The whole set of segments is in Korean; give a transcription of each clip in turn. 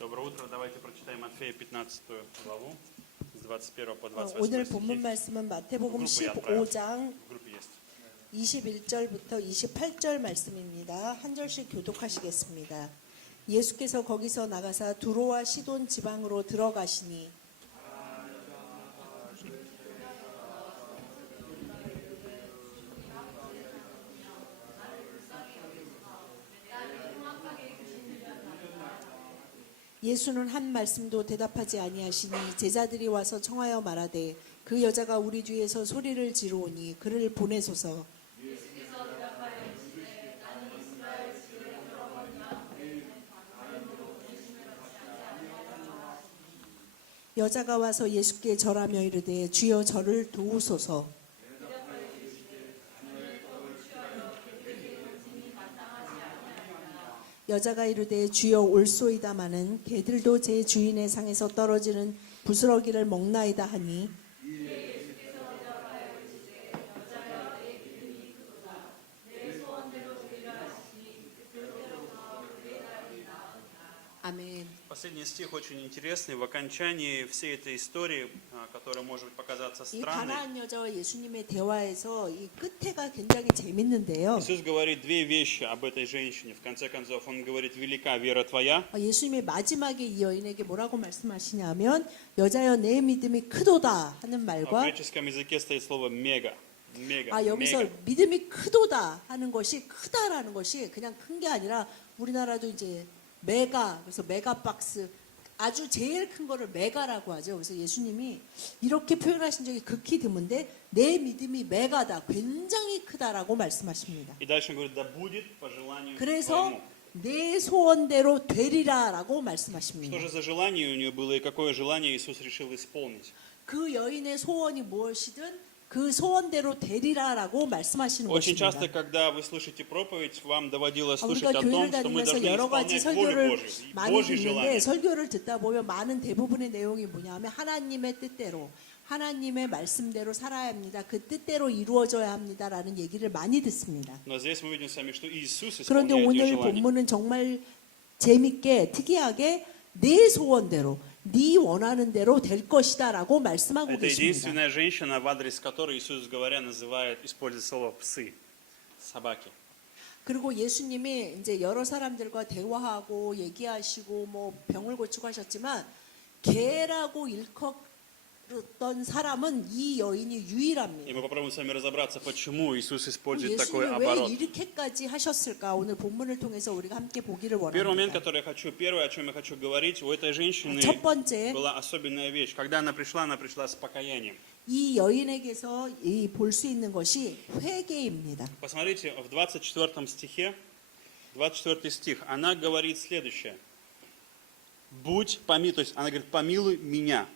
Доброе утро. Давайте прочитаем Матфея 15 главу с 21 по 28 오늘 стихи. 본문 말씀은 마태복음 группе я отправил. 15장 В группе есть. 21절부터 28절 말씀입니다. 한 절씩 교독하시겠습니다. 예수께서 거기서 나가사 두로와 시돈 지방으로 들어가시니 예수는 한 말씀도 대답하지 아니하시니 제자들이 와서 청하여 말하되 그 여자가 우리 뒤에서 소리를 지르오니 그를 보내소서. 여자가 와서 예수께 절하며 이르되 주여 저를 도우소서. 여자가 이르되 주여 올소이다마는 개들도 제 주인의 상에서 떨어지는 부스러기를 먹나이다 하니 아멘. Последний стих очень интересный. В окончании всей этой истории, которая может быть показаться 이 странной, 가나안 여자와 예수님의 대화에서 이 끝에가 굉장히 재밌는데요. Иисус говорит две вещи об этой женщине. В конце концов, Он говорит: велика вера твоя. 예수님이 마지막에 이 여인에게 뭐라고 말씀하시냐면 여자여 내 믿음이 크도다 하는 В 말과 греческом языке стоит слово мега. Мега. 여기서 мега. 믿음이 크도다 하는 것이 크다라는 것이 그냥 큰 게 아니라 우리나라도 이제 메가, 그래서 메가박스 아주 제일 큰 거를 메가라고 하죠. 그래서 예수님이 이렇게 표현하신 적이 극히 드문데 내 믿음이 메가다, 굉장히 크다라고 말씀하십니다. И дальше он говорит: да будет по желанию 그래서 твоему. 내 소원대로 되리라라고 Что 말씀하십니다. же за желание у нее было и какое желание Иисус решил исполнить? 그 여인의 소원이 무엇이든 그 소원대로 되리라라고 말씀하시는 Очень часто, 것입니다. когда вы слышите проповедь, вам доводилось слышать 우리가 о 교회를 том, что мы 다니면서 должны 여러 가지 исполнять волю 설교를 Божью, 많이 Божьи 듣는데 желания. 설교를 듣다 보면 많은 대부분의 내용이 뭐냐면 하나님의 뜻대로 하나님의 말씀대로 살아야 합니다. 그 뜻대로 이루어져야 합니다라는 얘기를 많이 듣습니다. Но здесь мы видим с вами, что Иисус 그런데 исполняет ее 오늘 желания. 본문은 정말 재밌게 특이하게 내 소원대로 네 원하는 대로 될 것이다라고 말씀하고 Это 계십니다. единственная женщина, в адрес которой Иисус, говоря, использует слово «псы», собаки. 그리고 예수님이 이제 여러 사람들과 대화하고 얘기하시고 뭐 병을 고치고 하셨지만 개라고 일컫던 사람은 이 여인이 И 유일합니다. мы попробуем с вами разобраться, почему Иисус использует такой 예수님이 왜 оборот. 이렇게까지 하셨을까? 오늘 본문을 통해서 우리가 함께 보기를 Первый момент, 원합니다. первое, о чем я хочу говорить, у этой женщины 첫 번째, была особенная вещь. Когда она пришла с покаянием. 이 여인에게서 볼 수 있는 것이 회개입니다. Посмотрите, в 24 стихе, 24 стих, она говорит следующее. Будь помилуй, то есть она говорит: помилуй меня.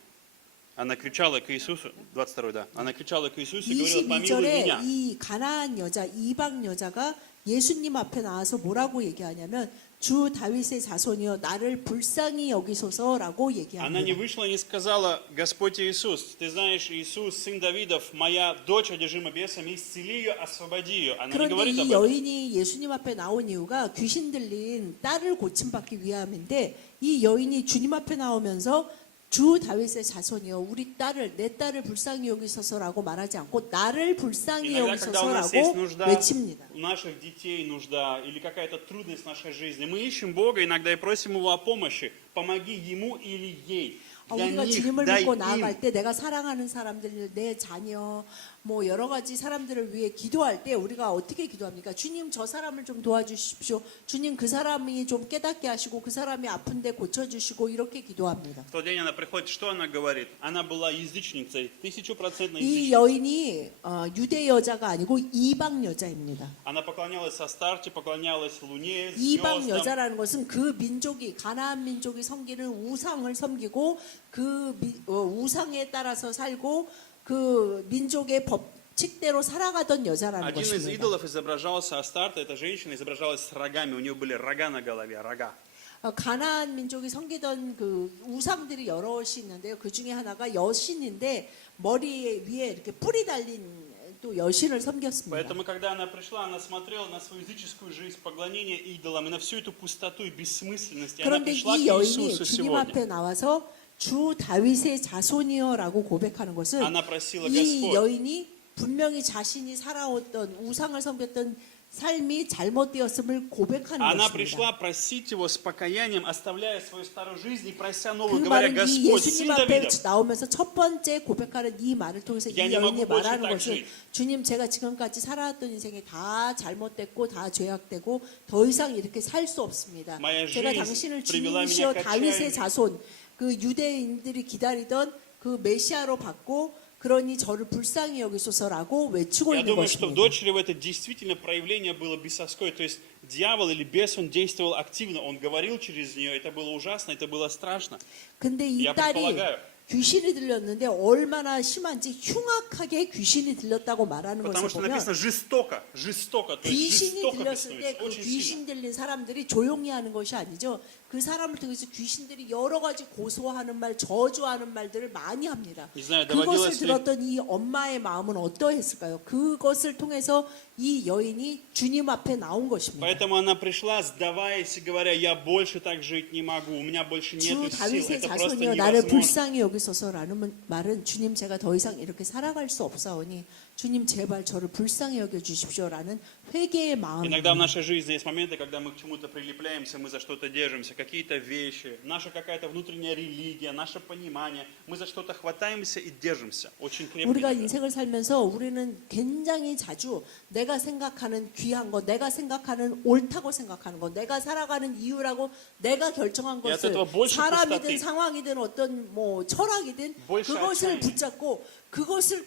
Она кричала к Иисусу, 22, да, она кричала к Иисусу и говорила: помилуй 22절에 меня. 이 가나안 여자, 이방 여자가 예수님 앞에 나와서 뭐라고 얘기하냐면 주 다윗의 자손이여 나를 불쌍히 여기소서라고 Она не 얘기합니다. вышла и не сказала: Господь Иисус, ты знаешь, Иисус, сын Давидов, моя дочь одержима бесами, исцели ее, освободи ее. Она не 그런데 говорит 이 об этом. 여인이 예수님 앞에 나온 이유가 귀신 들린 딸을 고침받기 위함인데 이 여인이 주님 앞에 나오면서 주 다윗의 자손이여 우리 딸을 내 딸을 불쌍히 여기소서라고 말하지 않고 나를 불쌍히 Иногда, когда у нас есть 여기소서라고 нужда, 외칩니다. у наших детей нужда или какая-то трудность в нашей жизни, мы ищем Бога иногда и просим Его о помощи. Помоги Ему или ей. Для 우리가 них, 주님을 дай 믿고 им. 나아갈 때 내가 사랑하는 사람들, 내 자녀, 뭐 여러 가지 사람들을 위해 기도할 때 우리가 어떻게 기도합니까? 주님 저 사람을 좀 도와주십시오. 주님 그 사람이 좀 깨닫게 하시고 그 사람이 아픈데 고쳐주시고 이렇게 기도합니다. В тот день она приходит, что она говорит? Она была язычницей, 1000% 이 язычницей. 여인이 유대 여자가 아니고 이방 여자입니다. Она поклонялась Астарте, поклонялась Луне, 이방 звездам. 여자라는 것은 그 민족이 가나안 민족이 섬기는 우상을 섬기고 그 우상에 따라서 살고 그 민족의 법칙대로 살아가던 여자라는 Один из 것입니다. идолов изображался Астарта, эта женщина изображалась с рогами, у нее были рога на голове, рога. 가나안 민족이 섬기던 그 우상들이 여럿이 있는데요. 그 중에 하나가 여신인데 머리 위에 이렇게 뿔이 달린 또 여신을 섬겼습니다. Поэтому, когда она пришла, она смотрела на свою языческую жизнь, поклонение идолам и на всю эту пустоту и бессмысленность. И она 그런데 пришла к 이 여인이 Иисусу 주님 сегодня. 앞에 나와서 주 다윗의 자손이여라고 고백하는 것은 Она просила 이 Господь. 여인이 분명히 자신이 살아왔던 우상을 섬겼던 삶이 잘못되었음을 고백하는 Она 것입니다. пришла просить его с покаянием, оставляя свою старую жизнь и прося 그 новую, говоря: 말은 이 Господь, 예수님 сын 앞에 Давидов, 나오면서 첫 번째 고백하는 이 말을 통해서 이 Я не могу 여인이 больше 말하는 так 것은 жить. 주님, 제가 지금까지 살아왔던 인생이 다 잘못됐고 다 죄악되고 더 이상 이렇게 살 수 없습니다. Моя 제가 жизнь 당신을 привела меня 주님이시여 к 다윗의 отчаянию. 자손, 그 유대인들이 기다리던 그 메시아로 받고 그러니 저를 불쌍히 여기소서라고 외치고 Я 있는 думаю, что в 것입니다. дочери в это действительно проявление было бесовское. То есть дьявол или бес, он действовал активно, он говорил через нее. Это было ужасно, это было страшно. 근데 이 Я 딸이 предполагаю. 귀신이 들렸는데 얼마나 심한지 흉악하게 귀신이 들렸다고 말하는 Потому 것을 что 보면 написано жестоко, жестоко, то есть 귀신이 жестоко 들렸을 때 беснуется, 그 очень сильно. 귀신 들린 사람들이 조용히 하는 것이 아니죠. 그 사람을 통해서 귀신들이 여러 가지 고소하는 말, 저주하는 말들을 많이 합니다. Не знаю, 그것을 доводилось ли 들었던 이 엄마의 마음은 어떠했을까요? 그것을 통해서 이 여인이 주님 앞에 나온 것입니다. Поэтому она пришла, сдаваясь и говоря: я больше так жить не могу, у меня больше 주 нет сил, 다윗의 это просто 자손이여 나를 невозможно. 불쌍히 여기소서라는 말은 주님, 제가 더 이상 이렇게 살아갈 수 없사오니 주님 제발 저를 불쌍히 여겨 주십시오라는 회개의 Иногда в 마음입니다. нашей жизни есть моменты, когда мы к чему-то прилепляемся, мы за что-то держимся, какие-то вещи, наша какая-то внутренняя религия, наше понимание, мы за что-то хватаемся и держимся очень крепко. 우리가 иногда. 인생을 살면서 우리는 굉장히 자주 내가 생각하는 귀한 거, 내가 생각하는 옳다고 생각하는 거, 내가 살아가는 이유라고 내가 결정한 от 것을 этого больше 사람이든 пустоты. 상황이든 어떤 뭐 철학이든 больше 그것을 отчаяния. 붙잡고 그것을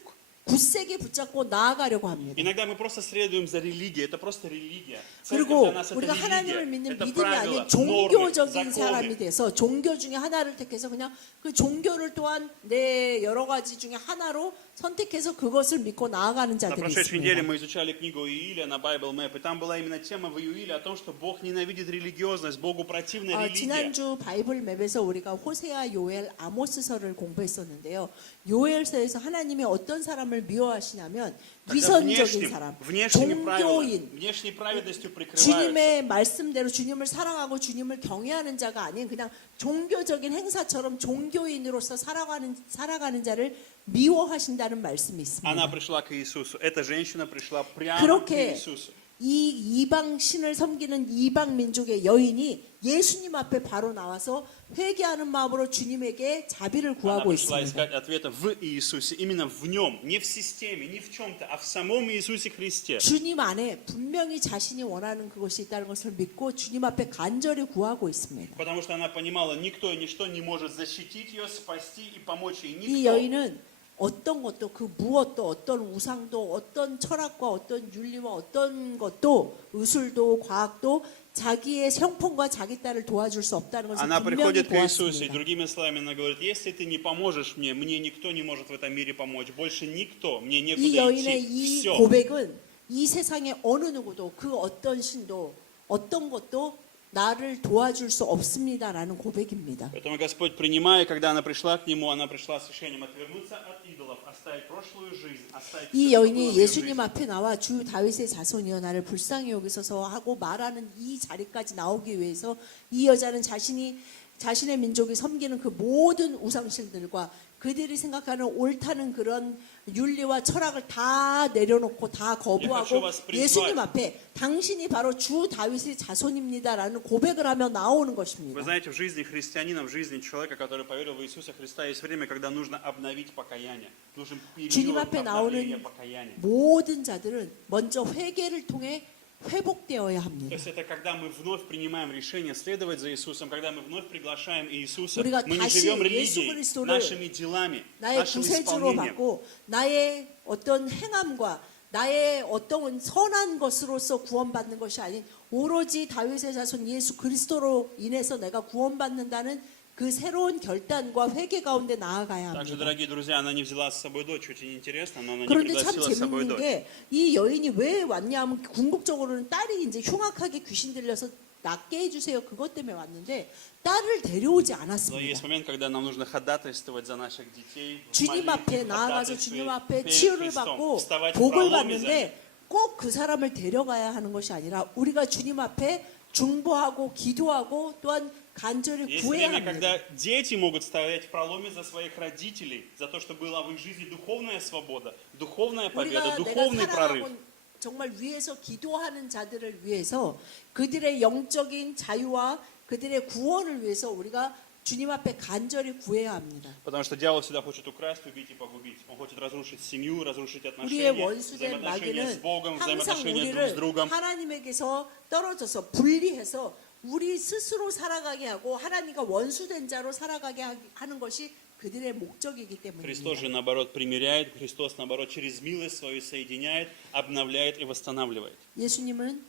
굳세게 붙잡고 나아가려고 합니다. Иногда мы просто следуем за религией, это просто религия. Церковь 그리고 для нас это 우리가 하나님을 религия, 믿는 это 믿음이 правила, 아닌 нормы, 종교적인 사람이 законы. 돼서 종교 중에 하나를 택해서 그냥 그 종교를 또한 내 여러 가지 중에 하나로 선택해서 그것을 믿고 나아가는 На 자들이 прошедшей неделе 있습니다. мы изучали книгу Иилия на Bible Map, и там была именно тема в Иуиле о том, что Бог ненавидит религиозность, Богу противна религия. 지난주 바이블 맵에서 우리가 호세아, 요엘, 아모스서를 공부했었는데요. 요엘서에서 하나님이 어떤 사람을 미워하시냐면 Когда 위선적인 사람, внешними правилами, 종교인, внешней праведностью прикрываются. 주님의 말씀대로 주님을 사랑하고 주님을 경외하는 자가 아닌 그냥 종교적인 행사처럼 종교인으로서 살아가는 자를 미워하신다는 말씀이 있습니다. Она пришла к Иисусу. Эта женщина пришла прямо к 그렇게 Иисусу. 이 이방 신을 섬기는 이방 민족의 여인이 예수님 앞에 바로 나와서 회개하는 마음으로 주님에게 자비를 Она 구하고 пришла 있습니다. искать ответа в Иисусе, именно в Нем, не в системе, не в чем-то, а в самом Иисусе Христе. 주님 안에 분명히 자신이 원하는 그것이 있다는 것을 믿고 주님 앞에 간절히 구하고 있습니다. Потому что она понимала, никто и ничто не может защитить ее, спасти и помочь ей. 이 Никто. 여인은 어떤 것도 그 무엇도 어떤 우상도 어떤 철학과 어떤 윤리와 어떤 것도 의술도 과학도 자기의 형편과 자기 딸을 도와줄 수 없다는 것을 Она 분명히 приходит к Иисусу, и 보았습니다. другими словами она говорит: если ты не поможешь мне, мне никто не может в этом мире помочь. Больше никто, мне 이 некуда 여인의 идти. 이 Все. 고백은 이 세상의 어느 누구도 그 어떤 신도 어떤 것도 나를 도와줄 수 없습니다라는 고백입니다. Поэтому Господь, принимая, когда она пришла к Нему, она пришла с решением отвернуться от идолов, оставить прошлую жизнь, оставить 이 все, что было 여인이 в ее 예수님 жизни. 앞에 나와 주 다윗의 자손이여 나를 불쌍히 여기소서 하고 말하는 이 자리까지 나오기 위해서 이 여자는 자신의 민족이 섬기는 그 모든 우상신들과 그들이 생각하는 옳다는 그런 윤리와 철학을 다 내려놓고 다 거부하고 예수님 앞에 당신이 바로 주 다윗의 자손입니다라는 고백을 하며 나오는 Вы 것입니다. знаете, в жизни христианина, в жизни человека, который поверил в Иисуса Христа, есть время, когда нужно обновить покаяние. Нужен 주님 период 앞에 обновления 나오는 покаяния. 모든 자들은 먼저 회개를 통해 회복되어야 То 합니다. есть это когда мы вновь принимаем решение следовать за Иисусом, когда мы вновь приглашаем Иисуса, 우리가 мы не 다시 живем 예수 религией, 그리스도를 нашими делами, 나의 нашим 구세주로 исполнением. 받고 나의 어떤 행함과 나의 어떤 선한 것으로서 구원받는 것이 아닌 오로지 다윗의 자손 예수 그리스도로 인해서 내가 구원받는다는 그 새로운 결단과 회개 가운데 나아가야 Также, 합니다. дорогие друзья, она не взяла с собой дочь, очень интересно, но она не 그런데 참 пригласила с собой 재밌는 дочь. 게 이 여인이 왜 왔냐 하면 궁극적으로는 딸이 이제 흉악하게 귀신 들려서 낫게 해주세요. 그것 때문에 왔는데 딸을 데려오지 Но есть 않았습니다. момент, когда нам нужно ходатайствовать за наших детей, в 주님 молитве, 앞에 в 나아가서 ходатайстве 주님 앞에 перед 치유를 Христом, 받고 вставать в 복을 проломе за них. 받는데 꼭 그 사람을 데려가야 하는 것이 아니라 우리가 주님 앞에 중보하고 기도하고 또한 간절히 Есть 구해야 время, 합니다. когда дети могут стоять в проломе за своих родителей, за то, что была в их жизни духовная свобода, духовная победа, 우리가 내가 духовный прорыв. 사랑하고 정말 위해서 기도하는 자들을 위해서 그들의 영적인 자유와 그들의 구원을 위해서 우리가 주님 앞에 간절히 구해야 합니다. Потому что дьявол всегда хочет украсть, убить и погубить. Он хочет разрушить семью, разрушить 우리의 отношения, 원수된 взаимоотношения с 마귀는 Богом, 항상 взаимоотношения друг с 우리를 другом. 하나님에게서 떨어져서 분리해서 우리 스스로 살아가게 하고 하나님과 원수된 자로 살아가게 하는 것이 그들의 목적이기 Христос же, 때문입니다. наоборот, примиряет, Христос, наоборот, через милость свою соединяет, обновляет и восстанавливает. 예수님은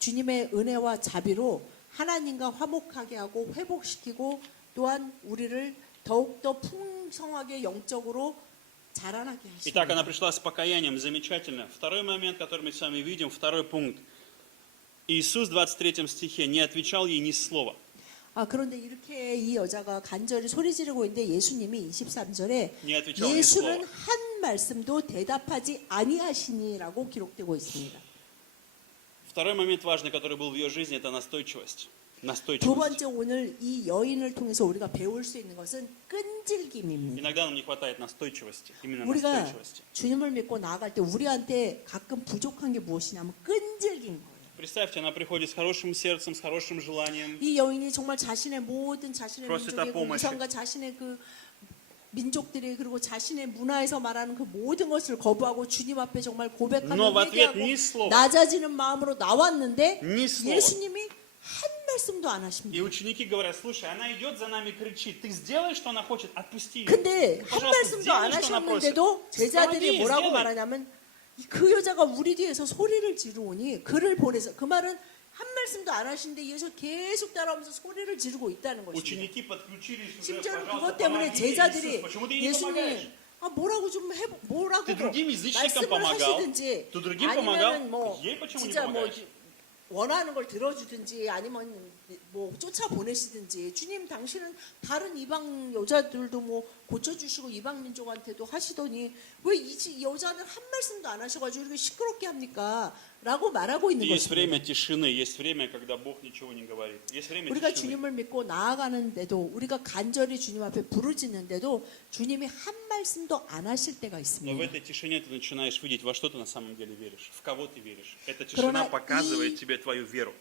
주님의 은혜와 자비로 하나님과 화목하게 하고 회복시키고 또한 우리를 더욱더 풍성하게 영적으로 자라나게 Итак, она 하십니다. пришла с покаянием, замечательно. Второй момент, который мы с вами видим, второй пункт. Иисус в 23 стихе не отвечал ей ни слова. 그런데 이렇게 이 여자가 간절히 소리 지르고 있는데 예수님이 23절에 Не отвечал ни 예수는 слова. 한 말씀도 대답하지 아니하시니라고 기록되고 있습니다. Второй момент важный, который был в ее жизни, это настойчивость. 두 Настойчивость. 번째 오늘 이 여인을 통해서 우리가 배울 수 있는 것은 끈질김입니다. Иногда нам не хватает настойчивости, именно 우리가 настойчивости. 주님을 믿고 나아갈 때 우리한테 가끔 부족한 게 무엇이냐면 끈질긴 거예요. Представьте, она приходит с хорошим сердцем, с хорошим желанием, 이 여인이 정말 자신의 모든 자신의 Просит 민족의 о помощи. 우상과 자신의 그 민족들이 그리고 자신의 문화에서 말하는 그 모든 것을 거부하고 주님 앞에 정말 고백하며 Но в ответ 회개하고 ни слова. 낮아지는 마음으로 나왔는데 Ни слова. 예수님이 한 말씀도 안 И 하십니다. ученики говорят: слушай, она идет за нами, кричит, ты сделай, что она хочет, отпусти ее. 근데 한 Пожалуйста, 말씀도 안 сделай, что она просит. 하셨는데도 제자들이 Справедливо 뭐라고 сделай. 말하냐면 그 여자가 우리 뒤에서 소리를 지르오니 그를 보내서 그 말은 한 말씀도 안 하시는데 이 여자 계속 따라오면서 소리를 지르고 있다는 것입니다. Ученики подключились уже, 심지어는 пожалуйста, 그것 때문에 помоги, 제자들이 Иисус, почему ты ей не помогаешь? 예수님 뭐라고 좀 해 뭐라고 Ты другим язычникам 말씀을 помогал, 하시든지 ты другим помогал, 아니면은 뭐 ей почему не 진짜 뭐 помогаешь? 원하는 걸 들어주든지 아니면 뭐 쫓아 보내시든지 주님 당신은 다른 이방 여자들도 뭐 고쳐주시고 이방 민족한테도 하시더니 왜 이 여자는 한 말씀도 안 하셔가지고 이렇게 시끄럽게 합니까? 라고 말하고 있는 Есть 것입니다. время тишины, есть время, когда Бог ничего не говорит. Есть время 우리가 тишины. 주님을 믿고 나아가는데도 우리가 간절히 주님 앞에 부르짖는데도 주님이 한 말씀도 안 하실 때가 Но в 있습니다. этой тишине ты начинаешь видеть, во что ты на самом деле веришь, в кого ты веришь. Эта тишина 그러나 показывает 이- тебе твою веру.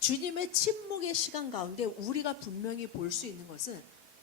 주님의 침묵의 시간 가운데 우리가 분명히 볼 수 있는 것은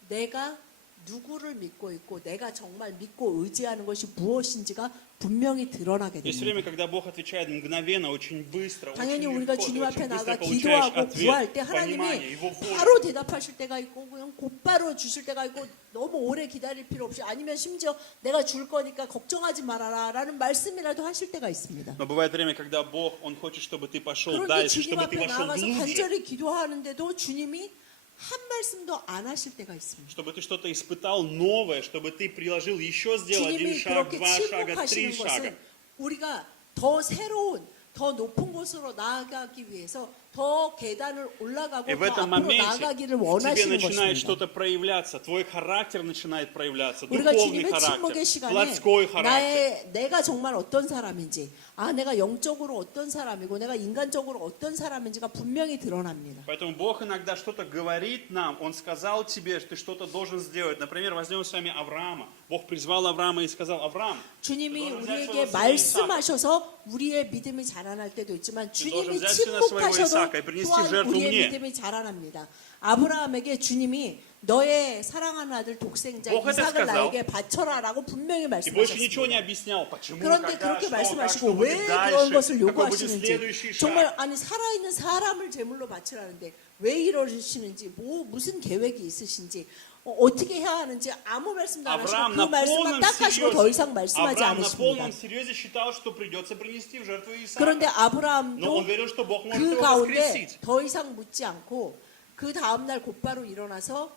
내가 누구를 믿고 있고 내가 정말 믿고 의지하는 것이 무엇인지가 분명히 드러나게 Есть 됩니다. время, когда Бог отвечает мгновенно, очень быстро, 당연히 очень 우리가 легко, ты 주님 앞에 очень быстро 나가 получаешь 기도하고 구할 ответ, 때 понимание, 하나님이 Его волю. 바로 대답하실 때가 있고 그냥 곧바로 주실 때가 있고 너무 오래 기다릴 필요 없이 아니면 심지어 내가 줄 거니까 걱정하지 말아라 라는 말씀이라도 하실 때가 있습니다. Но бывает время, когда Бог, Он хочет, чтобы ты пошел 그런데 дальше, 주님 чтобы ты 앞에 вошел 나가서 глубже, 간절히 기도하는데도 주님이 한 말씀도 안 하실 때가 있습니다. чтобы ты что-то испытал новое, чтобы ты приложил, еще сделал один 주님이 шаг, 그렇게 два шага, три 침묵하시는 шага. 것은 우리가 더 새로운 더 높은 곳으로 나아가기 위해서 더 계단을 올라가고 И в 더 этом 앞으로 моменте 나아가기를 в тебе 원하시는 начинает 것입니다. что-то проявляться, твой характер начинает проявляться, 우리가 духовный 주님의 침묵의 характер, 시간에 плотской характер. 내가 정말 어떤 사람인지 내가 영적으로 어떤 사람이고 내가 인간적으로 어떤 사람인지가 분명히 드러납니다. Поэтому Бог иногда что-то говорит нам, Он сказал тебе, ты что-то должен сделать. Например, возьмем с вами Авраама. Бог призвал Авраама и сказал: Авраам, 주님이 너 우리에게 взять своего сына 말씀하셔서 우리의 믿음이 자라날 때도 있지만 주님이 взять сына своего 침묵하셔도 Исаака и принести 또한 жертву 우리의 мне. 믿음이 자라납니다. 아브라함에게 주님이 너의 사랑하는 아들 독생자 Бог это 이삭을 сказал. 나에게 바쳐라라고 분명히 И больше ничего не 말씀하셨습니다. объяснял, почему, 그런데 когда, 그렇게 что, как, 말씀하시고 что 왜 будет 그런 дальше, 것을 какой будет 요구하시는지 следующий 정말 шаг. 아니 살아있는 사람을 제물로 바치라는데 왜 이러시는지 무슨 계획이 있으신지 어떻게 해야 하는지 아무 말씀도 안 하시고 Авраам 그 на 말씀만 полном 딱 하시고 더 이상 말씀하지 Авраам на 않으십니다. полном серьезе считал, что придется принести в жертву 그런데 Исаака. Но 아브라함도 он верил, что Бог может 그 его 가운데 воскресить. 더 이상 묻지 않고 그 다음날 곧바로 일어나서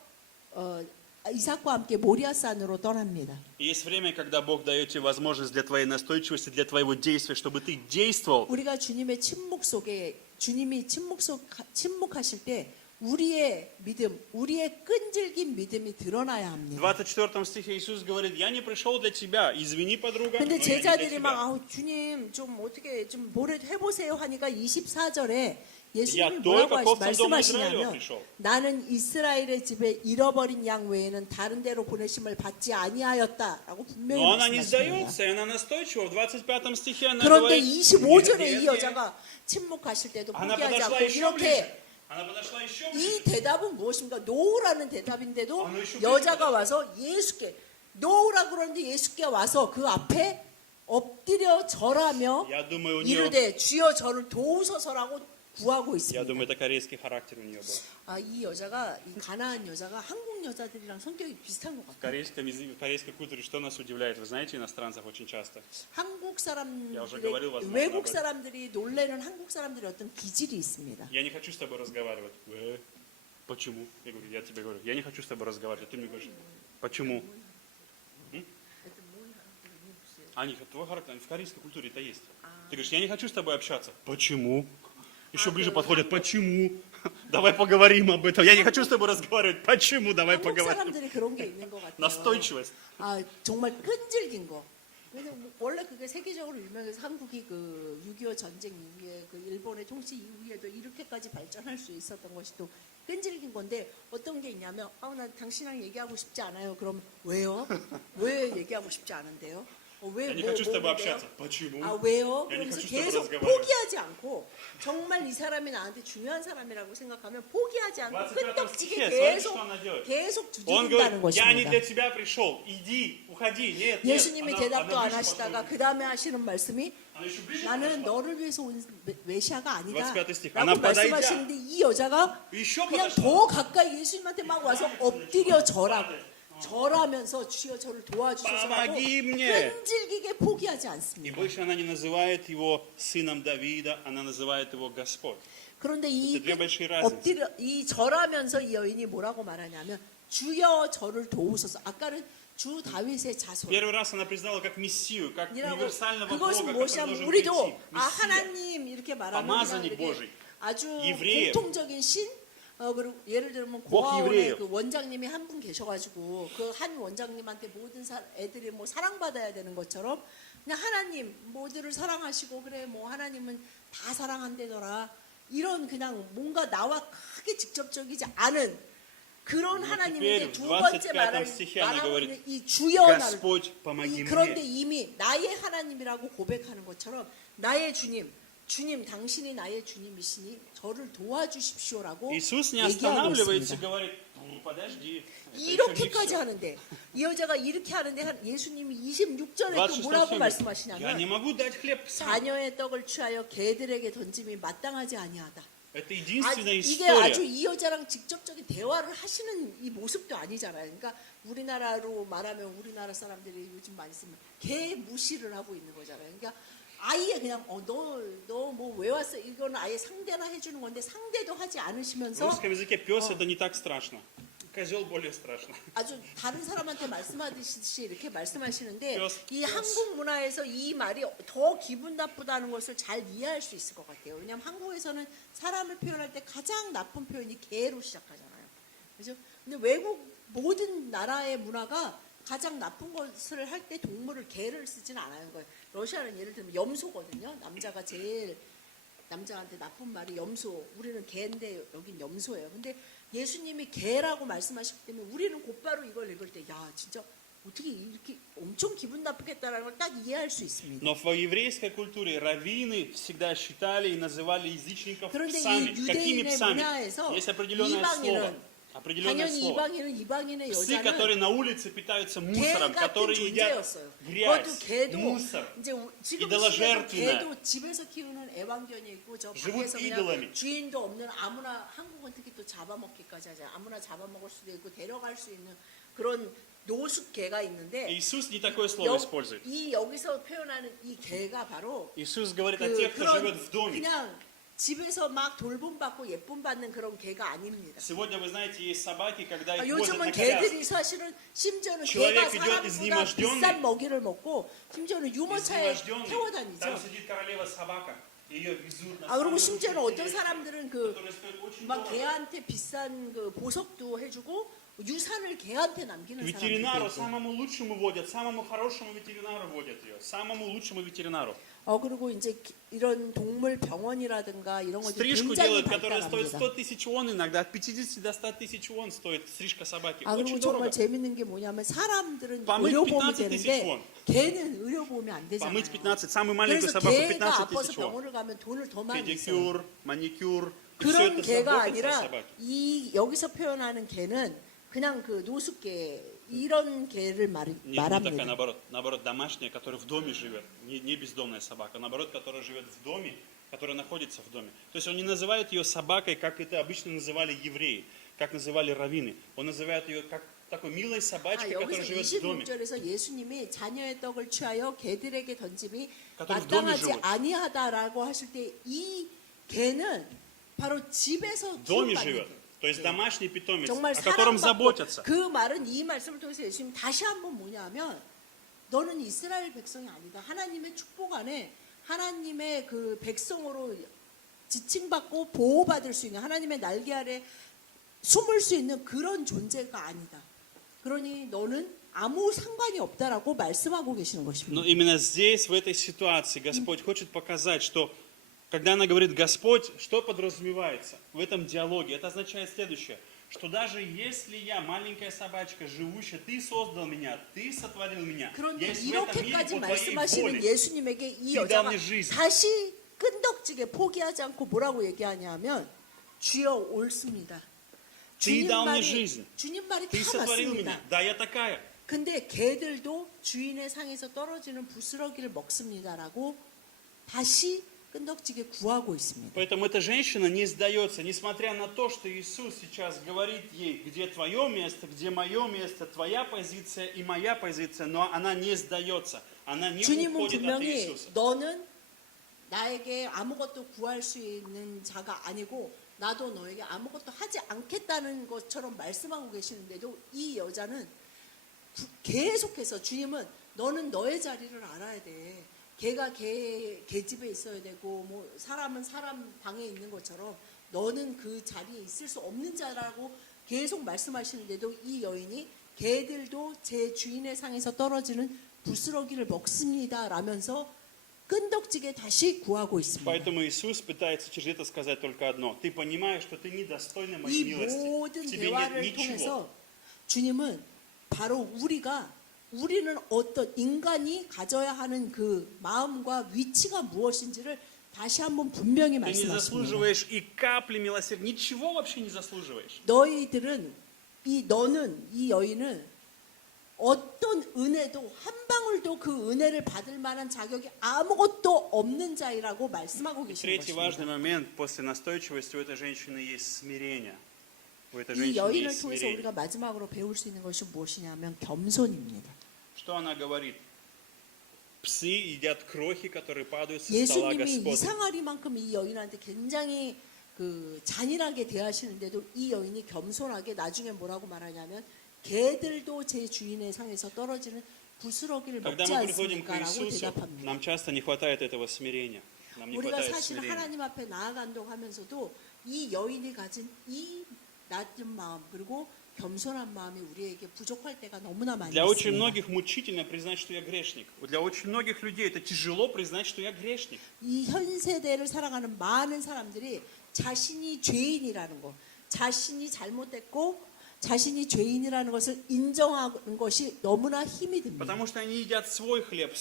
이삭과 함께 모리아산으로 떠납니다. И есть время, когда Бог дает тебе возможность для твоей настойчивости, для твоего действия, чтобы ты действовал. 우리가 주님의 침묵 속에 주님이 침묵하실 때 우리의 믿음, 우리의 끈질긴 믿음이 드러나야 В 합니다. 24 стихе Иисус говорит, я не пришел для тебя, извини, подруга, но 근데 я не для 제자들이 막 тебя. 아우 주님 좀 어떻게 좀 뭐래 해보세요 하니까 24절에 Я 예수님이 только 뭐라고 к овцам дома Израилева 말씀하시냐면 пришел. 나는 이스라엘의 집에 잃어버린 양 외에는 다른 데로 보내심을 받지 아니하였다라고 분명히 Но она не 말씀하십니다. сдается, и она настойчива. В 25 стихе она 그런데 говорит, 25절에 нет, 이 нет, нет. 여자가 침묵하실 때도 Она 포기하지 подошла 않고 еще ближе. 이렇게 Она подошла еще 이 ближе. 대답은 무엇입니까? 노우라는 대답인데도 아, 너 이슈 여자가 빼지 와서 예수께 노우라 그러는데 예수께 와서 그 앞에 엎드려 절하며 Я думаю, у нее, 이르되 주여 저를 도우소서라고 구하고 я 있습니다. думаю, это корейский характер у нее был. 아, 이 여자가 이 가나안 여자가 한국 여자들이랑 성격이 비슷한 것 В 같아요. в корейской культуре что нас удивляет? Вы знаете, иностранцев очень часто. 한국 Я уже говорил, 사람들의 возможно, 외국 об этом. 사람들이 놀래는 한국 사람들의 어떤 기질이 있습니다. Я не хочу с тобой разговаривать. Почему? Я говорю, я тебе говорю, я не хочу с тобой разговаривать. А ты мне говоришь, почему? Они, твой характер, в корейской культуре это есть. Ты говоришь, я не хочу с тобой общаться. Почему? Еще ближе подходят, почему? Давай поговорим об этом. Я не хочу с тобой разговаривать. Почему? Давай 한국 поговорим. 사람들이 그런 게 있는 것 같아요. Настойчивость. 아, 정말 끈질긴 거. 왜냐면 뭐 원래 그게 세계적으로 유명해서 한국이 그 6.25 전쟁 이후에 그 일본의 통치 이후에도 이렇게까지 발전할 수 있었던 것이 또 끈질긴 건데 어떤 게 있냐면 나 당신이랑 얘기하고 싶지 않아요. 그럼 왜요? 왜 얘기하고 싶지 않은데요? 왜 Я не 뭐, хочу с тобой 뭔데요? общаться. Почему? 아 왜요? Я не 그러면서 хочу с тобой 계속 разговаривать. 포기하지 않고 정말 이 사람이 나한테 중요한 사람이라고 생각하면 포기하지 않고 25 끄떡지게 стихе, смотрите, 계속 что она делает. 계속 Он 두드린다는 говорит, я не 것입니다. для тебя пришел. Иди, уходи. Нет, нет. 예수님이 Она 대답도 안 ближе 하시다가 подходит. 그 다음에 하시는 말씀이 Она еще ближе 나는 подошла. 너를 위해서 온 메시아가 아니다 25 стих. 라고 Она подойдя. 말씀하시는데 이 여자가 Еще 그냥 подошла. 더 가까이 예수님한테 막 와서 엎드려 절하면서 주여 저를 도와주소서라고 Помоги мне. 끈질기게 포기하지 И 않습니다. больше она не называет его сыном Давида, она называет его Господь. 그런데 이 Это две большие разницы. 이 절하면서 이 여인이 뭐라고 말하냐면 주여 저를 도우소서. 아까는 주 다윗의 자손. Первый раз она признала как Мессию, как 이라고 универсального 그것은 Бога, который 무엇이냐면 должен 우리도 прийти. 아 Мессия. 하나님 이렇게 말하면 그냥 помазанник 이렇게 Божий. 아주 евреев. 공통적인 신 그리고 예를 들면 복 고아원에 евреев. 그 원장님이 한 분 계셔가지고 그 한 원장님한테 모든 애들이 뭐 사랑받아야 되는 것처럼 그냥 하나님 모두를 사랑하시고 그래 뭐 하나님은 다 사랑한대더라 이런 그냥 뭔가 나와 크게 직접적이지 않은 그런 Ну, 하나님인데 теперь 두 в 번째 25 стихе она 말하고 говорит, 있는 이 주여 나를 Господь, помоги 그런데 мне. 이미 나의 하나님이라고 고백하는 것처럼 나의 주님 당신이 나의 주님이시니 저를 도와주십시오라고 Иисус не 얘기하고 останавливается и 있습니다. говорит, ну, подожди, это еще не 이렇게까지 все. 하는데 이 여자가 이렇게 하는데 예수님이 26절에 또 26 뭐라고 стих. Я не 말씀하시냐면 могу дать хлеб сам. 자녀의 떡을 취하여 개들에게 던짐이 마땅하지 아니하다. Это единственная 이게 아주 история. 이 여자랑 직접적인 대화를 하시는 이 모습도 아니잖아요. 그러니까 우리나라로 말하면 우리나라 사람들이 요즘 많이 쓰면 개 무시를 하고 있는 거잖아요. 그러니까 아예 그냥 너 뭐 왜 왔어? 이거는 아예 상대나 해주는 건데 상대도 하지 В 않으시면서 русском языке пес это не так страшно. Козел более страшно. 아주 다른 사람한테 말씀하듯이 이렇게 말씀하시는데 Пес, 이 пес. 한국 문화에서 이 말이 더 기분 나쁘다는 것을 잘 이해할 수 있을 것 같아요. 왜냐하면 한국에서는 사람을 표현할 때 가장 나쁜 표현이 개로 시작하잖아요. 그죠? 근데 외국 모든 나라의 문화가 가장 나쁜 것을 할 때 동물을 개를 쓰지는 않아요. 러시아는 예를 들면 염소거든요. 남자한테 나쁜 말이 염소. 우리는 개인데 여긴 염소예요. 근데 예수님이 개라고 말씀하시기 때문에 우리는 곧바로 이걸 읽을 때 야 진짜 어떻게 이렇게 엄청 기분 나쁘겠다라는 걸 딱 이해할 수 있습니다. Но в еврейской культуре раввины всегда считали и называли язычников 그런데 псами. 이 Какими 유대인의 псами? 문화에서 Есть определенное слово. Определенное 당연히 слово. 이방인의 Псы, 여자는 которые на улице питаются 개 мусором, 같은 которые едят 존재였어요. грязь, 그것도 개도 мусор. 이제 지금 이달라제르트네. 개도 집에서 키우는 애완견이 있고 저 живут 밖에서 идолами. 그냥 주인도 없는 아무나 한국은 특히 또 잡아먹기까지 하잖아요. 아무나 잡아먹을 수도 있고 데려갈 수 있는 그런 노숙 개가 있는데 Иисус не такое слово использует. 이 여기서 표현하는 이 개가 바로 Иисус говорит о тех, кто живет в доме. 그냥 집에서 막 돌봄받고 예쁨 받는 그런 개가 아닙니다. Сегодня, вы знаете, есть собаки, когда их возят 요즘은 на коляске. 개들이 사실은 심지어는 человек 개가 идет 사람보다 изнеможденный. 비싼 먹이를 먹고 심지어는 유모차에 태워 Изнеможденный. Там 다니죠. сидит королева собака. Ее везут на 아 그리고 самые 심지어는 лучшие 어떤 тележки, 사람들은 그 которые стоят очень 막 дорого. 개한테 비싼 그 보석도 해주고 유산을 개한테 남기는 К 사람들도 ветеринару, 있고. самому лучшему водят, самому хорошему ветеринару водят ее, самому лучшему ветеринару. 그리고 이제 이런 동물 병원이라든가 이런 것들이 Стрижку 굉장히 делают, которая стоит 발달합니다. 100 тысяч вон, иногда от 50 до 100 тысяч вон стоит стрижка собаки. 그리고 Очень 정말 дорого. 재밌는 게 뭐냐면 사람들은 помыть 의료보험이 15 тысяч 되는데 вон. 개는 의료보험이 안 되잖아요. Помыть 15, самую маленькую 그래서 собаку 개가 15 아파서 тысяч вон. 병원을 가면 돈을 더 많이 써요. Педикюр, маникюр. И все 그런 это 개가 заботится о 아니라 собаке. 이 여기서 표현하는 개는 그냥 그 노숙개 이런 개를 Нет, не такая, 말합니다. наоборот, домашняя, которая в доме живет, не бездомная собака, наоборот, которая живет в доме, которая находится в доме. То есть он не называет ее собакой, как это обычно называли евреи, как называли раввины. Он называет ее как такой милой собачкой, 여기서 которая живет в доме. 26절에서 예수님이 자녀의 떡을 취하여 개들에게 던짐이 который в доме 마땅하지 живут. 아니하다라고 하실 때 이 개는 바로 집에서 В доме 키워받는 живет. 개. То есть домашний питомец, 정말 о котором 사랑받고 заботятся. 그 말은 이 말씀을 통해서 예수님 다시 한번 뭐냐면 너는 이스라엘 백성이 아니다. 하나님의 축복 안에 하나님의 그 백성으로 지칭받고 보호받을 수 있는 하나님의 날개 아래 숨을 수 있는 그런 존재가 아니다. 그러니 너는 아무 상관이 없다라고 말씀하고 계시는 Но 것입니다. именно здесь, в этой ситуации, Господь хочет показать, что когда она говорит Господь, что подразумевается в этом диалоге? Это означает следующее, что даже если я маленькая собачка, живущая, ты создал меня, ты сотворил меня, я 그런데 есть в этом мире 이렇게까지 по твоей 말씀하시는 воле. 예수님에게 이 Ты дал 여자가 мне жизнь. 다시 끈덕지게 포기하지 않고 뭐라고 얘기하냐면 주여 옳습니다. Ты дал мне жизнь. 주님 말이 Ты 다 сотворил меня. 맞습니다. Да, я такая. 근데 개들도 주인의 상에서 떨어지는 부스러기를 먹습니다라고 다시 끈덕지게 구하고 있습니다. Поэтому эта женщина не сдается, несмотря на то, что Иисус сейчас говорит ей, где твое место, где мое место, твоя позиция и моя позиция, но она не сдается, она не 주님은 уходит от 분명히 Иисуса. 너는 나에게 아무것도 구할 수 있는 자가 아니고 나도 너에게 아무것도 하지 않겠다는 것처럼 말씀하고 계시는데도 이 여자는 계속해서 주님은 너는 너의 자리를 알아야 돼. 개가 개 집에 있어야 되고 뭐 사람은 사람 방에 있는 것처럼 너는 그 자리에 있을 수 없는 자라고 계속 말씀하시는데도 이 여인이 개들도 제 주인의 상에서 떨어지는 부스러기를 먹습니다 라면서 끈덕지게 다시 구하고 있습니다. Поэтому Иисус пытается через это сказать только одно. Ты понимаешь, что ты недостойна моей 이 милости. 모든 В тебе нет 대화를 ничего. 통해서 주님은 바로 우리는 어떤 인간이 가져야 하는 그 마음과 위치가 무엇인지를 다시 한번 분명히 Ты не 말씀하십니다. заслуживаешь и капли милосердия. Ничего вообще не заслуживаешь. 너희들은 이 여인은 어떤 은혜도 한 방울도 그 은혜를 받을 만한 자격이 아무것도 없는 자이라고 말씀하고 계시는 Третий важный 것입니다. момент, после настойчивости у этой женщины есть смирение. У этой 이 женщины 여인을 есть 통해서 смирение. 우리가 마지막으로 배울 수 있는 것이 무엇이냐면 겸손입니다. Что она говорит? Псы едят крохи, которые падают со стола 예수님이 Господа. 이상하리만큼 이 여인한테 굉장히 그 잔인하게 대하시는데도 이 여인이 겸손하게 나중에 뭐라고 말하냐면 개들도 제 주인의 상에서 떨어지는 부스러기를 Когда 먹지 мы приходим к 않습니까라고 Иисусу, 대답합니다. нам часто не хватает этого смирения. Нам не 우리가 хватает 사실 смирения. 하나님 앞에 나아간다고 하면서도 이 여인이 가진 이 낮은 마음 그리고 겸손한 마음이 우리에게 부족할 때가 너무나 많이 Для очень 있습니다. многих мучительно признать, что я грешник. Для очень многих людей это тяжело признать, что я грешник. 이 현 세대를 살아가는 많은 사람들이 자신이 죄인이라는 것, 자신이 잘못됐고 자신이 죄인이라는 것을 인정하는 것이 너무나 힘이 듭니다. Потому что они едят свой хлеб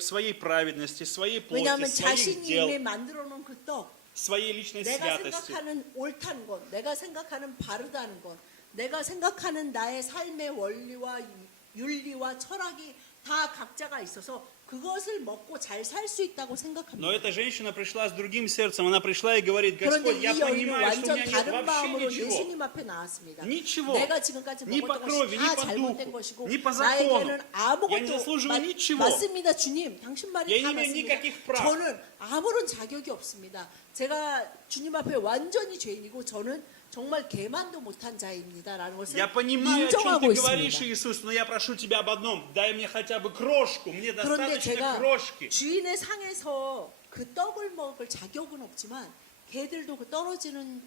своей праведности, своей плоти, 왜냐하면 своих 자신이 дел, 이미 만들어 놓은 그 떡, своей личной 내가 святости. 생각하는 옳다는 것, 내가 생각하는 바르다는 것, 내가 생각하는 나의 삶의 원리와 윤리와 철학이 다 각자가 있어서 그것을 먹고 잘 살 수 있다고 Но 생각합니다. эта женщина пришла с другим сердцем. Она пришла и говорит: 그런데 Господь, я 이 여인은 понимаю, что у 완전 меня нет 다른 вообще 마음으로 ничего. 예수님 앞에 나왔습니다. Ничего. 내가 지금까지 Ни по 먹었던 крови, 것이 ни 다 по 잘못된 духу, 것이고 ни по 나에게는 закону. 아무것도 Я не заслуживаю ничего. 맞습니다, 주님. 당신 말이 Я 다 не имею 맞습니다. никаких прав. 저는 아무런 자격이 없습니다. 제가 주님 앞에 완전히 죄인이고 저는 정말 개만도 못한 자입니다라는 것을 Я понимаю, о чем 인정하고 ты говоришь, 있습니다. Иисус, но я прошу тебя об одном. Дай мне хотя бы крошку. Мне 그런데 достаточно 제가 крошки. 주인의 상에서 그 떡을 먹을 자격은 없지만 개들도 그 떨어지는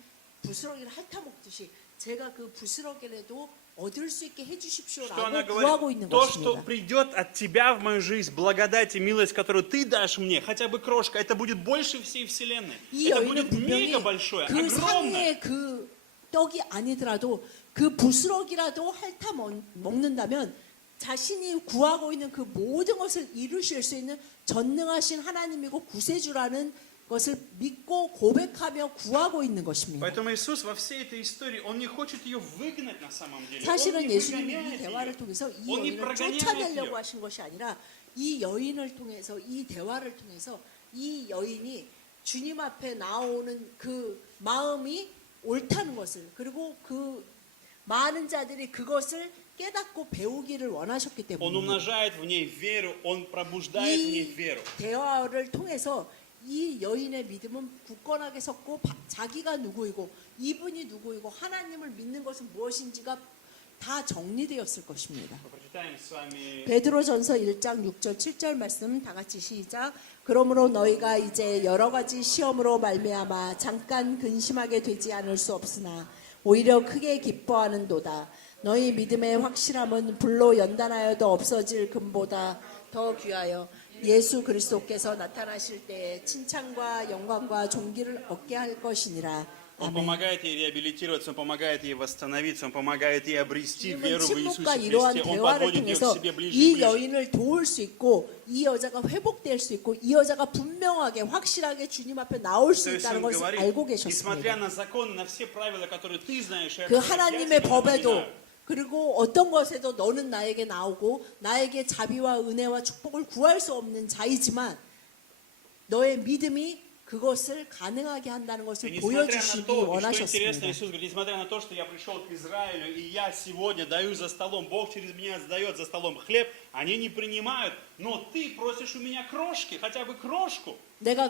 부스러기를 핥아먹듯이 제가 그 부스러기라도 얻을 수 있게 Что 해주십시오라고 она 구하고 говорит? 있는 То, что 것입니다. придет от тебя в мою жизнь, благодать и милость, которую ты дашь мне, хотя бы крошка, это будет больше всей вселенной. 이 Это 여인은 будет 분명히 мега большое, 그 огромное. 상의 그 떡이 아니더라도 그 부스러기라도 핥아 먹는다면 자신이 구하고 있는 그 모든 것을 이루실 수 있는 전능하신 하나님이고 구세주라는 것을 믿고 고백하며 구하고 있는 것입니다. Поэтому Иисус во всей этой истории, Он не хочет ее выгнать на самом деле. Он 사실은 не 예수님이 이 выгоняет 대화를 ее. 통해서 이 Он не 여인을 прогоняет 쫓아내려고 ее. 하신 것이 아니라 이 여인을 통해서 이 대화를 통해서 이 여인이 주님 앞에 나오는 그 마음이 옳다는 것을 그리고 그 많은 자들이 그것을 깨닫고 배우기를 원하셨기 Он 때문에 умножает в ней веру, Он пробуждает в ней 이 веру. 대화를 통해서 이 여인의 믿음은 굳건하게 섰고 자기가 누구이고 이분이 누구이고 하나님을 믿는 것은 무엇인지가 다 정리되었을 것입니다. Мы прочитаем с вами 베드로전서 1장 6절 7절 말씀 다 같이 시작. 그러므로 너희가 이제 여러 가지 시험으로 말미암아 잠깐 근심하게 되지 않을 수 없으나 오히려 크게 기뻐하는도다. 너희 믿음의 확실함은 불로 연단하여도 없어질 금보다 더 귀하여 예수 그리스도께서 나타나실 때에 칭찬과 영광과 존귀를 얻게 할 것이니라. Он 아멘. помогает ей реабилитироваться, Он помогает ей восстановиться, Он помогает ей обрести 주님은 веру в 침묵과 Иисусе 이러한 Христе. Он 대화를 подводит ее к 통해서 себе ближе и 이 ближе. 여인을 도울 수 있고 이 여자가 회복될 수 있고 이 여자가 분명하게 확실하게 주님 앞에 나올 수 То есть 있다는 Он 것을 говорит, 알고 несмотря 계셨습니다. на законы, на все правила, которые ты знаешь, 그 я 하나님의 тебе 법에도 напоминаю. 그리고 어떤 것에도 너는 나에게 나오고 나에게 자비와 은혜와 축복을 구할 수 없는 자이지만 너의 믿음이 그것을 가능하게 한다는 И 것을 несмотря на 보여주시기 то, и что интересно, 원하셨습니다. Иисус говорит, несмотря на то, что я пришел к Израилю, и я сегодня даю за столом, Бог через меня сдает за столом хлеб, они не принимают, но ты просишь у меня крошки, хотя бы крошку. 내가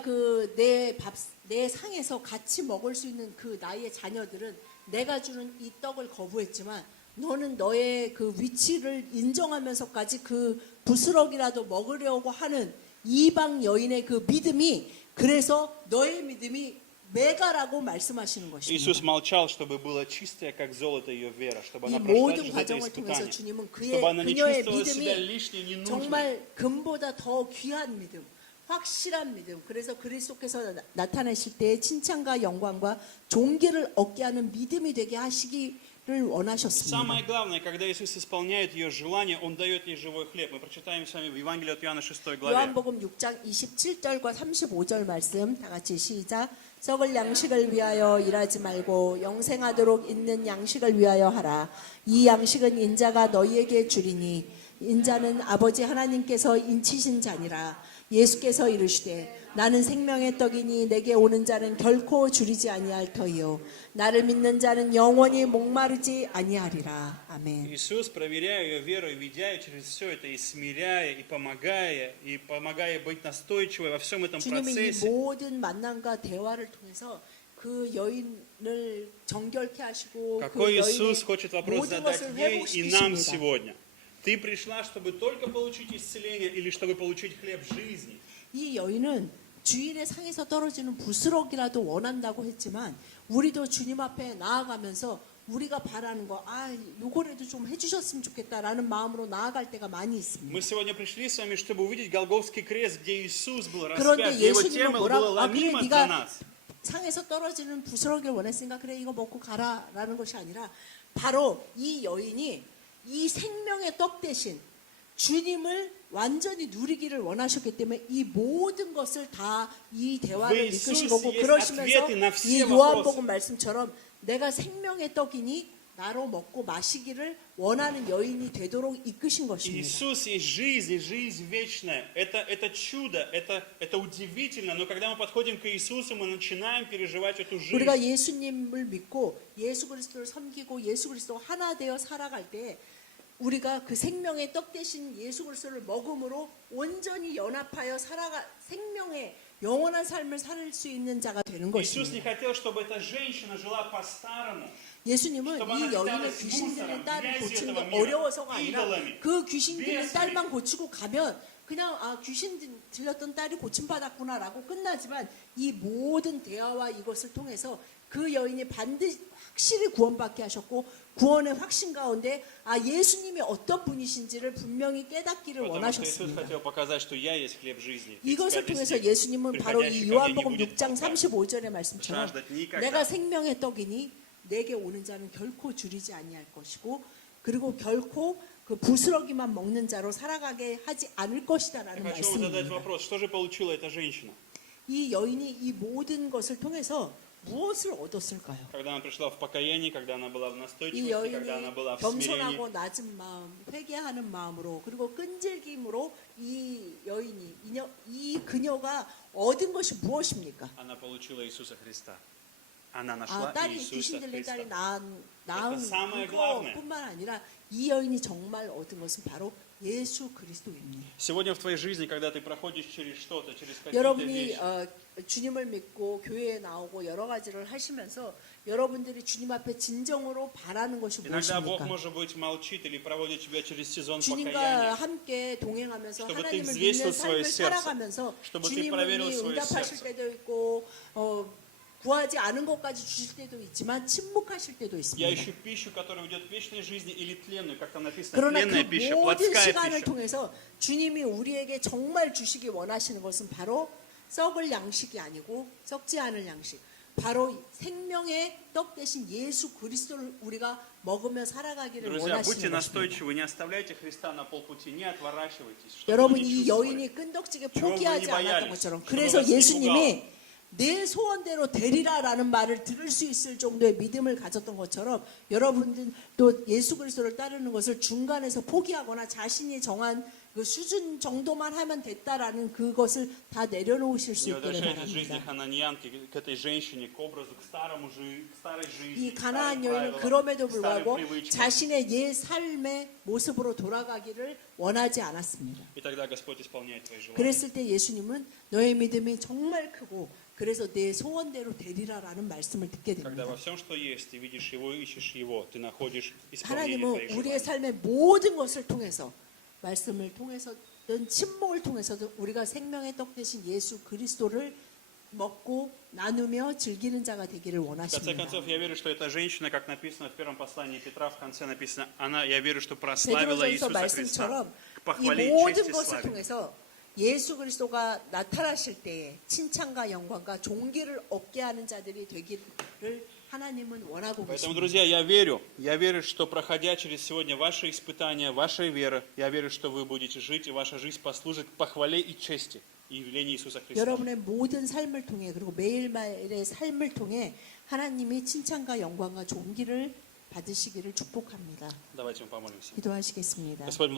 내 상에서 같이 먹을 수 있는 그 나의 자녀들은 내가 주는 이 떡을 거부했지만 너는 너의 그 위치를 인정하면서까지 그 부스럭이라도 먹으려고 하는 이방 여인의 그 믿음이 그래서 너의 믿음이 메가라고 말씀하시는 Иисус 것입니다. молчал, чтобы было чистое, как золото ее вера, чтобы 이 она прошла 모든 через это 과정을 통해서 испытание, 주님은 чтобы она не 그녀의 чувствовала себя 믿음이 лишней, ненужной. 정말 금보다 더 귀한 믿음, 확실한 믿음. 그래서 그리스도께서 나타나실 때의 칭찬과 영광과 존귀를 얻게 하는 믿음이 되게 하시기를 원하셨습니다. Самое главное, когда Иисус исполняет ее желание, Он дает ей живой хлеб. Мы прочитаем с вами в Евангелии от Иоанна 6 главе. 요한복음 6장 27절과 35절 말씀 다 같이 시작. 썩을 양식을 위하여 일하지 말고 영생하도록 있는 양식을 위하여 하라. 이 양식은 인자가 너희에게 주리니 인자는 아버지 하나님께서 인치신 자니라. 예수께서 이르시되 나는 생명의 떡이니 내게 오는 자는 결코 줄이지 아니할 터이요 나를 믿는 자는 영원히 목마르지 아니하리라. 아멘. Иисус, проверяя ее веру и ведя ее через все это, и смиряя, и помогая быть настойчивой во всем этом 주님이 이 процессе, 모든 만남과 대화를 통해서 그 여인을 정결케 하시고 그 какой 여인의 Иисус хочет вопрос 모든 задать 것을 ей и нам 회복시키십니다. сегодня. Ты пришла, чтобы только получить исцеление или чтобы получить хлеб жизни? 이 여인은 주인의 상에서 떨어지는 부스럭이라도 원한다고 했지만 우리도 주님 앞에 나아가면서 우리가 바라는 거, 요거라도 좀 해주셨으면 좋겠다라는 마음으로 나아갈 때가 많이 있습니다. Мы сегодня пришли с вами, чтобы увидеть Голгофский крест, где Иисус был 그런데 распят, где Его 예수님은 тело было 뭐라고? 그래 ломимо за 네가 нас. 상에서 떨어지는 부스러기를 원했으니까 그래 이거 먹고 가라라는 것이 아니라 바로 이 여인이 이 생명의 떡 대신 주님을 완전히 누리기를 원하셨기 때문에 이 모든 것을 다 이 대화를 В 이끄신 Иисусе 거고 есть 그러시면서 ответы на все 이 вопросы. 요한복음 말씀처럼 내가 생명의 떡이니 나로 먹고 마시기를 원하는 여인이 되도록 이끄신 것입니다. Иисус есть жизнь, и жизнь вечная. Это чудо, это удивительно, но когда мы подходим к Иисусу, мы начинаем переживать эту жизнь. 우리가 예수님을 믿고 예수 그리스도를 섬기고 예수 그리스도 하나 되어 살아갈 때 우리가 그 생명의 떡 대신 예수 그리스도를 먹음으로 온전히 연합하여 생명의 영원한 삶을 살 수 있는 자가 되는 Иисус 것입니다. не хотел, чтобы эта женщина жила по-старому. 예수님은 чтобы 이 она 여인의 питалась 귀신 들린 мусором, 딸을 грязью 고치는 этого 게 мира, 어려워서가 아니라 идолами, 그 귀신 들린 бесами. 딸만 고치고 가면 그냥 귀신 들렸던 딸이 고침받았구나라고 끝나지만 이 모든 대화와 이것을 통해서 그 여인이 반드시 확실히 구원받게 하셨고 구원의 확신 가운데 예수님이 어떤 분이신지를 분명히 깨닫기를 Потому что Иисус 원하셨습니다. хотел показать, что я есть хлеб жизни. 이것을 35 통해서 стих. 예수님은 바로 이 요한복음 6장 장 35절의 말씀처럼 жаждать никогда. 내가 생명의 떡이니 내게 오는 자는 결코 줄이지 아니할 것이고 그리고 결코 그 부스러기만 먹는 자로 살아가게 하지 않을 Я 것이다라는 хочу вам задать 말씀입니다. вопрос, что же получила эта женщина, 이 여인이 이 모든 것을 통해서 무엇을 얻었을까요? когда она пришла в покаяние, когда она была в 이 настойчивости, 여인이 когда она была в смирении? 겸손하고 낮은 마음, 회개하는 마음으로 그리고 끈질김으로 이 여인이 이 그녀가 얻은 것이 무엇입니까? Она получила Иисуса Христа. Она нашла 딸이 Иисуса 귀신 들린 딸이 Христа. 낳은 самое главное. 그것뿐만 아니라 이 여인이 정말 얻은 것은 바로 예수 그리스도입니다. Сегодня в твоей жизни, когда ты проходишь через что-то, через какие-то 여러분이 вещи, 주님을 믿고 교회에 나오고 여러 가지를 하시면서 여러분들이 주님 앞에 진정으로 바라는 것이 иногда Бог, 무엇입니까? может быть, молчит или проводит тебя через сезон 주님과 покаяния, 함께 동행하면서 чтобы ты 하나님을 взвесил 믿는 свое 삶을 сердце, 살아가면서 чтобы ты 주님을 проверил свое 응답하실 сердце. 때도 있고 구하지 않은 것까지 주실 때도 있지만 침묵하실 때도 Я 있습니다. ищу пищу, которая ведет к вечной жизни, или тленную, как там написано, 그러나 тленная 그 пища, 모든 плотская 시간을 пища. 통해서 주님이 우리에게 정말 주시기 원하시는 것은 바로 썩을 양식이 아니고 썩지 않을 양식, 바로 생명의 떡 대신 예수 그리스도를 우리가 먹으며 살아가기를 Друзья, будьте 원하시는 것입니다. настойчивы, не оставляйте Христа на полпути, не отворачивайтесь. Чтобы 여러분 вы 이 не чувствовали. 여인이 끈덕지게 포기하지 чего вы не 않았던 боялись, 것처럼 чтобы 그래서 вас не 예수님이 내 소원대로 되리라라는 말을 들을 수 있을 정도의 믿음을 가졌던 것처럼 여러분들도 예수 그리스도를 따르는 것을 중간에서 포기하거나 자신이 정한 그 수준 정도만 하면 됐다라는 그것을 다 내려놓으실 수 Не 있기를 возвращайтесь в жизни 바랍니다. хананьянки, к этой женщине, к образу, к старой жизни, 이 к старым 가나안 여인은 правилам, 그럼에도 к старым 불구하고 привычкам. 자신의 옛 삶의 모습으로 돌아가기를 원하지 않았습니다. И тогда Господь исполняет твои желания. 그랬을 때 예수님은 너의 믿음이 정말 크고 그래서 내 소원대로 되리라라는 말씀을 듣게 Когда 됩니다. во всем, что есть, ты видишь Его, ищешь Его, ты находишь исполнение 하나님은 твоих 우리의 желаний. 삶의 모든 것을 통해서 말씀을 통해서든 침묵을 통해서도 우리가 생명의 떡 대신 예수 그리스도를 먹고 나누며 즐기는 자가 되기를 В конце 원하십니다. концов, я верю, что эта женщина, как написано в первом послании Петра, в конце написано, я верю, что прославила 베드로전서 Иисуса Христа 말씀처럼 к 이 похвале и 모든 чести 것을 славе. 통해서 예수 그리스도가 나타나실 때에 칭찬과 영광과 존귀를 얻게 하는 자들이 되기를 하나님은 원하고 Поэтому, 계십니다. друзья, я верю, что проходя через сегодня ваши испытания, вашей веры, я верю, что вы будете жить, и ваша жизнь послужит к похвале и чести и явлению Иисуса Христа. 여러분의 모든 삶을 통해 그리고 매일매일의 삶을 통해 하나님이 칭찬과 영광과 존귀를 받으시기를 축복합니다. Давайте мы помолимся. 기도하시겠습니다. Господь,